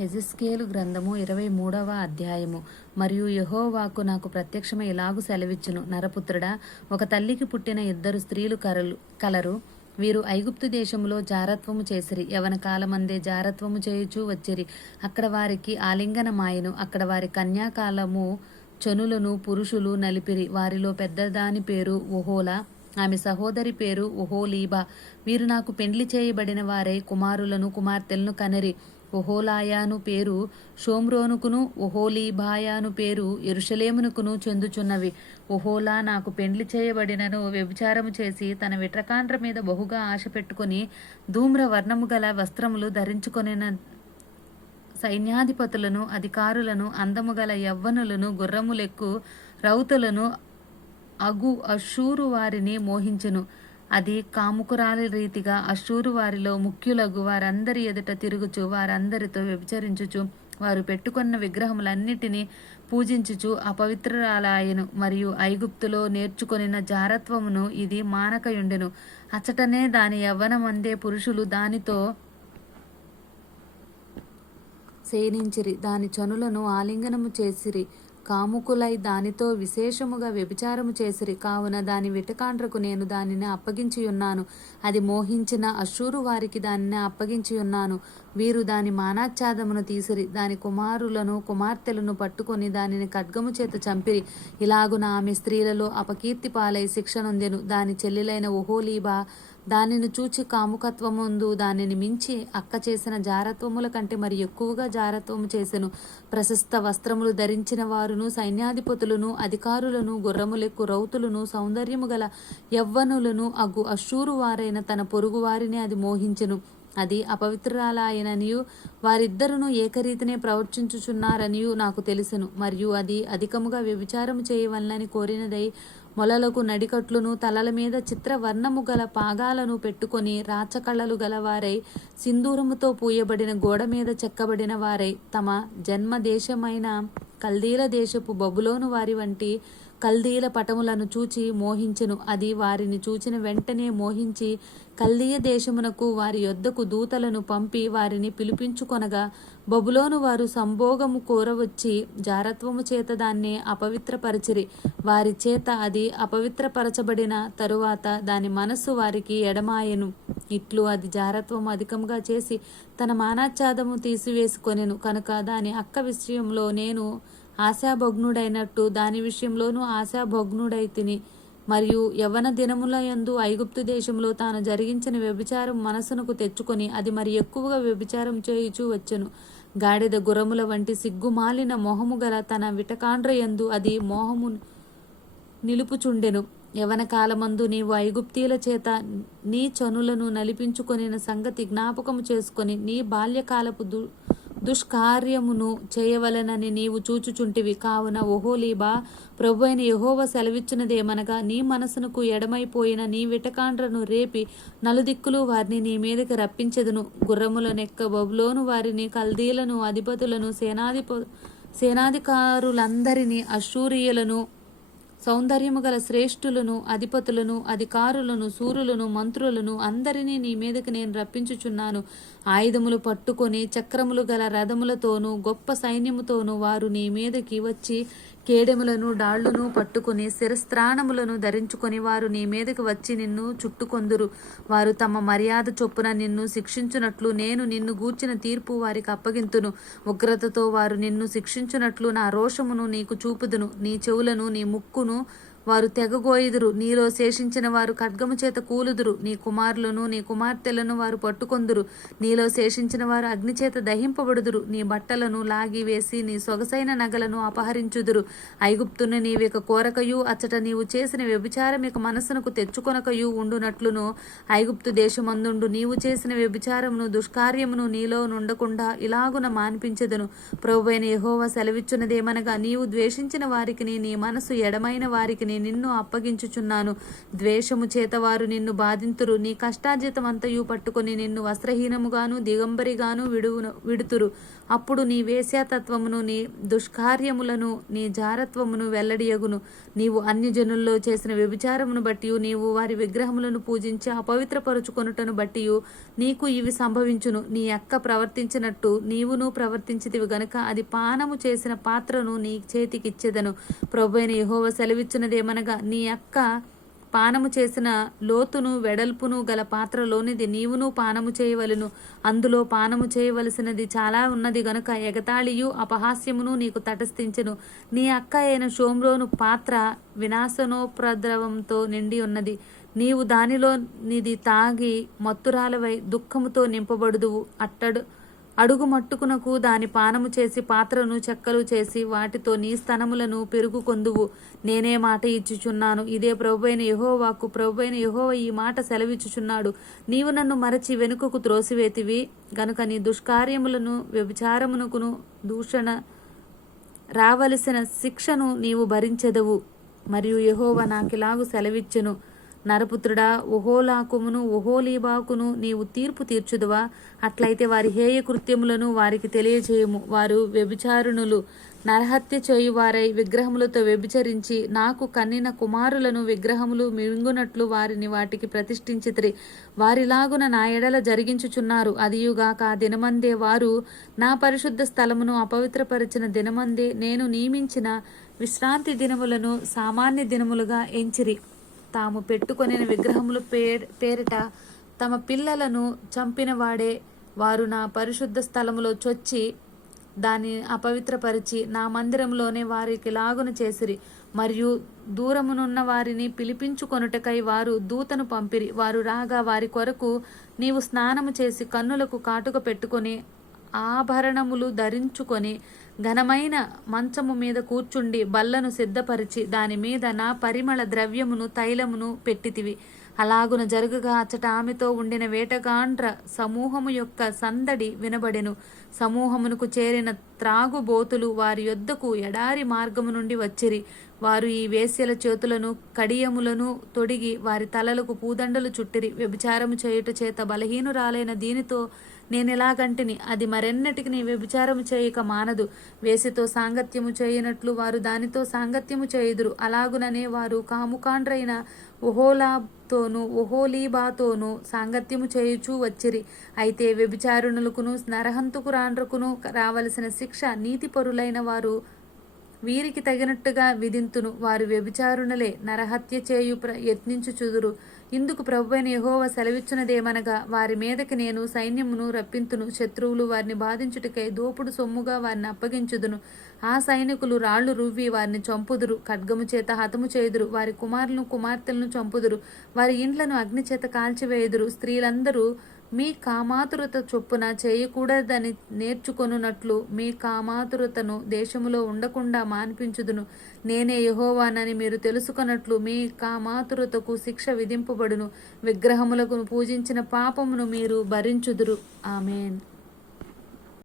హెజిస్కేలు గ్రంథము ఇరవై మూడవ అధ్యాయము. మరియు యహోవాకు నాకు ప్రత్యక్షమ ఇలాగు సెలవిచ్చును? నరపుత్రుడా ఒక తల్లికి పుట్టిన ఇద్దరు స్త్రీలు కరలు కలరు. వీరు ఐగుప్తు దేశములో జారత్వము చేసిరి. యవన కాలమందే జారత్వము చేయుచూ వచ్చిరి. అక్కడ వారికి ఆలింగనమాయను. అక్కడ వారి కన్యాకాలము చనులను పురుషులు నలిపిరి. వారిలో పెద్దదాని పేరు ఒహోలా. ఆమె సహోదరి పేరు ఒహోలీబా. వీరు నాకు పెండ్లి చేయబడిన వారై కుమారులను కుమార్తెలను కనరి. ఒహోలాయాను పేరు షోమ్రోనుకును ఒహోలీబాయాను పేరు ఎరుషలేమునుకును చెందుచున్నవి. ఒహోలా నాకు పెండ్లి చేయబడినను వ్యభిచారము చేసి తన విట్రకాండ్ర మీద బహుగా ఆశ పెట్టుకుని ధూమ్ర వర్ణము గల వస్త్రములు ధరించుకొనిన సైన్యాధిపతులను అధికారులను అందము గల యవ్వనులను గుర్రములెక్కు రౌతులను అగు అశూరు వారిని మోహించును. అది కాముకురాలి రీతిగా అశూరు వారిలో ముఖ్యులగు వారందరి ఎదుట తిరుగుచు వారందరితో వ్యభిచరించుచు వారు పెట్టుకున్న విగ్రహములన్నిటినీ పూజించుచు అపవిత్రురాలాయను. మరియు ఐగుప్తులో నేర్చుకొనిన జారత్వమును ఇది మానకయుండెను. అచటనే దాని యవ్వనమందే పురుషులు దానితో సేనించిరి దాని చనులను ఆలింగనము చేసిరి. కాముకులై దానితో విశేషముగా వ్యభిచారము చేసిరి. కావున దాని విటకాండ్రకు నేను దానిని అప్పగించియున్నాను. అది మోహించిన అశూరు వారికి దానిని అప్పగించి ఉన్నాను వీరు దాని మానాచ్ఛాదమును తీసిరి దాని కుమారులను కుమార్తెలను పట్టుకొని దానిని ఖడ్గము చేత చంపిరి. ఇలాగున ఆమె స్త్రీలలో అపకీర్తి పాలై శిక్ష నొందెను. దాని చెల్లెలైన ఓహోలీబా దానిని చూచి కాముకత్వముందు దానిని మించి అక్క చేసిన జారత్వముల కంటే మరి ఎక్కువగా జారత్వము చేసెను. ప్రశస్త వస్త్రములు ధరించిన వారును సైన్యాధిపతులను అధికారులను గుర్రములెక్కు రౌతులను సౌందర్యము గల యవ్వనులను అగు అశూరు వారైన తన పొరుగు వారిని అది మోహించెను. అది అపవిత్రురాలాయననియు వారిద్దరును ఏకరీతినే ప్రవర్తించుచున్నారనియు నాకు తెలుసును. మరియు అది అధికముగా వ్యభిచారము చేయవలనని కోరినదై మొలలకు నడికట్లును తలల మీద చిత్రవర్ణము గల పాగాలను పెట్టుకొని రాచకళలు గలవారై సింధూరముతో పూయబడిన గోడ మీద చెక్కబడిన వారై తమ జన్మదేశమైన కల్దీల దేశపు బబులోను వారి వంటి కల్దీల పటములను చూచి మోహించెను. అది వారిని చూచిన వెంటనే మోహించి కల్దీయ దేశమునకు వారి యొద్దకు దూతలను పంపి వారిని పిలిపించుకొనగా బబులోను వారు సంభోగము కోరవచ్చి జారత్వము చేత దాన్ని అపవిత్రపరచిరి. వారి చేత అది అపవిత్రపరచబడిన తరువాత దాని మనస్సు వారికి ఎడమాయెను. ఇట్లు అది జారత్వం అధికంగా చేసి తన మానాచ్ఛాదము తీసివేసుకొనెను. కనుక దాని అక్క విషయంలో నేను ఆశాభగ్నుడైనట్టు దాని విషయంలోనూ ఆశాభగ్నుడై తిని మరియు యవన దినముల యందు ఐగుప్తు దేశంలో తాను జరిగించిన వ్యభిచారం మనసునకు తెచ్చుకొని అది మరి ఎక్కువగా వ్యభిచారం చేయుచూ వచ్చెను. గాడిద గురముల వంటి సిగ్గుమాలిన మొహము గల తన విటకాండ్ర యందు అది మోహము నిలుపుచుండెను. యవన కాలమందు నీవు ఐగుప్తీల చేత నీ చనులను నలిపించుకొనిన సంగతి జ్ఞాపకము చేసుకొని నీ బాల్యకాలపు దు దుష్కార్యమును చేయవలెనని నీవు చూచుచుంటివి. కావున ఓహోలీబా ప్రభు అయిన యహోవ సెలవిచ్చినదేమనగా నీ మనసునకు ఎడమైపోయిన నీ విటకాండ్రను రేపి నలుదిక్కులు వారిని నీ మీదకి రప్పించెదను. గుర్రముల నెక్క బబులోను వారిని కల్దీలను అధిపతులను సేనాధిప సేనాధికారులందరినీ అశూరియులను సౌందర్యము గల శ్రేష్ఠులను అధిపతులను అధికారులను సూరులను మంత్రులను అందరినీ నీ మీదకి నేను రప్పించుచున్నాను. ఆయుధములు పట్టుకొని చక్రములు గల రథములతోనూ గొప్ప సైన్యముతోనూ వారు నీ మీదకి వచ్చి కేడెములను డాళ్ళును పట్టుకుని శిరస్త్రాణములను ధరించుకొని వారు నీ మీదకి వచ్చి నిన్ను చుట్టుకొందురు. వారు తమ మర్యాద చొప్పున నిన్ను శిక్షించునట్లు నేను నిన్ను గూర్చిన తీర్పు వారికి అప్పగింతును. ఉగ్రతతో వారు నిన్ను శిక్షించునట్లు నా రోషమును నీకు చూపుదును. నీ చెవులను నీ ముక్కును వారు తెగగోయుదురు. నీలో శేషించిన వారు ఖడ్గము చేత కూలుదురు. నీ కుమారులను నీ కుమార్తెలను వారు పట్టుకొందురు. నీలో శేషించిన వారు అగ్ని చేత దహింపబడుదురు. నీ బట్టలను లాగివేసి నీ సొగసైన నగలను అపహరించుదురు. ఐగుప్తును నీవిక కోరకయు అచ్చట నీవు చేసిన వ్యభిచారం ఇక మనస్సునకు తెచ్చుకొనకయు ఉండునట్లును ఐగుప్తు దేశమందుండు నీవు చేసిన వ్యభిచారమును దుష్కార్యమును నీలో నుండకుండా ఇలాగున మాన్పించదును. ప్రభు అయిన యహోవ సెలవిచ్చున్నదేమనగా నీవు ద్వేషించిన వారికి నీ మనసు ఎడమైన వారికి నిన్ను అప్పగించుచున్నాను. ద్వేషము చేత వారు నిన్ను బాధింతురు. నీ కష్టార్జితం అంతయు పట్టుకొని నిన్ను వస్త్రహీనముగాను దిగంబరిగాను విడువును విడుతురు. అప్పుడు నీ వేశ్యాతత్వమును నీ దుష్కార్యములను నీ జారత్వమును వెల్లడియగును. నీవు అన్యజనుల్లో చేసిన వ్యభిచారమును బట్టి నీవు వారి విగ్రహములను పూజించి అపవిత్రపరుచుకొనుటను బట్టి నీకు ఇవి సంభవించును. నీ అక్క ప్రవర్తించినట్టు నీవును ప్రవర్తించితివి గనుక అది పానము చేసిన పాత్రను నీ చేతికిచ్చెదను. ప్రభైన యెహోవా ఏమనగా నీ అక్క పానము చేసిన లోతును వెడల్పును గల పాత్రలోనిది నీవును పానము చేయవలను. అందులో పానము చేయవలసినది చాలా ఉన్నది గనుక ఎగతాళియు అపహాస్యమును నీకు తటస్థించెను. నీ అక్క అయిన షోమ్రోను పాత్ర వినాశనోప్రద్రవంతో నిండి ఉన్నది. నీవు దానిలో నిది తాగి మత్తురాలవై దుఃఖముతో నింపబడుదువు. అట్టడు అడుగు మట్టుకునకు దాని పానము చేసి పాత్రను చెక్కలు చేసి వాటితో నీ స్తనములను పెరుగు కొందువు నేనే మాట ఇచ్చుచున్నాను. ఇదే ప్రభువైన యహోవాకు ప్రభువైన యహోవ ఈ మాట సెలవిచ్చుచున్నాడు. నీవు నన్ను మరచి వెనుకకు త్రోసివేతివి. గనుక నీ దుష్కార్యములను వ్యభిచారమునకును దూషణ రావలసిన శిక్షను నీవు భరించెదవు. మరియు యహోవ నాకిలాగు సెలవిచ్చెను. నరపుత్రుడా ఓహోలాకుమును ఓహోలీబాకును నీవు తీర్పు తీర్చుదువా? అట్లయితే వారి హేయ కృత్యములను వారికి తెలియజేయము. వారు వ్యభిచారుణులు. నరహత్య చేయువారై విగ్రహములతో వ్యభిచరించి నాకు కన్నిన కుమారులను విగ్రహములు మింగునట్లు వారిని వాటికి ప్రతిష్ఠించితిరి. వారిలాగున నా ఎడల జరిగించుచున్నారు. అదియుగాక ఆ దినమందే వారు నా పరిశుద్ధ స్థలమును అపవిత్రపరిచిన దినమందే నేను నియమించిన విశ్రాంతి దినములను సామాన్య దినములుగా ఎంచిరి. తాము పెట్టుకొనిన విగ్రహములు పే పేరిట తమ పిల్లలను చంపినవాడే వారు నా పరిశుద్ధ స్థలములో చొచ్చి దాన్ని అపవిత్రపరిచి నా మందిరంలోనే వారికి లాగున చేసిరి. మరియు దూరమునున్న వారిని పిలిపించుకొనుటకై వారు దూతను పంపిరి. వారు రాగా వారి కొరకు నీవు స్నానము చేసి కన్నులకు కాటుక పెట్టుకొని ఆభరణములు ధరించుకొని ఘనమైన మంచము మీద కూర్చుండి బల్లను సిద్ధపరిచి దాని మీద నా పరిమళ ద్రవ్యమును తైలమును పెట్టితివి. అలాగున జరుగుగా అచ్చట ఆమెతో ఉండిన వేటగాండ్ర సమూహము యొక్క సందడి వినబడెను. సమూహమునకు చేరిన త్రాగుబోతులు వారి యొద్దకు ఎడారి మార్గము నుండి వచ్చిరి. వారు ఈ వేశ్యల చేతులను కడియములను తొడిగి వారి తలలకు పూదండలు చుట్టిరి. వ్యభిచారము చేయుట చేత బలహీనురాలైన దీనితో నేనెలాగంటిని? అది మరెన్నటికి నీ వ్యభిచారము చేయక మానదు. వేసితో సాంగత్యము చేయనట్లు వారు దానితో సాంగత్యము చేయుదురు. అలాగుననే వారు కాముకాండ్రైన ఒహోలాతోను ఒహోలీబాతోను సాంగత్యము చేయుచూ వచ్చిరి. అయితే వ్యభిచారుణులకును నరహంతుకురాండ్రకును రావలసిన శిక్ష నీతిపరులైన వారు వీరికి తగినట్టుగా విధింతును. వారు వ్యభిచారుణలే నరహత్య చేయు ప్ర యత్నించుచుదురు. ఇందుకు ప్రభువైన యహోవ సెలవిచ్చినదేమనగా వారి మీదకి నేను సైన్యమును రప్పింతును శత్రువులు వారిని బాధించుటకై దోపుడు సొమ్ముగా వారిని అప్పగించుదును. ఆ సైనికులు రాళ్ళు రువ్వి వారిని చంపుదురు ఖడ్గము చేత హతము చేయుదురు వారి కుమారులను కుమార్తెలను చంపుదురు వారి ఇండ్లను అగ్ని చేత కాల్చివేయుదురు. స్త్రీలందరూ మీ కామాతురత చొప్పున చేయకూడదని నేర్చుకొనున్నట్లు మీ కామాతురతను దేశములో ఉండకుండా మాన్పించుదును. నేనే యహోవానని మీరు తెలుసుకున్నట్లు మీ కామాతురతకు శిక్ష విధింపబడును. విగ్రహములకు పూజించిన పాపమును మీరు భరించుదురు. ఆమెన్.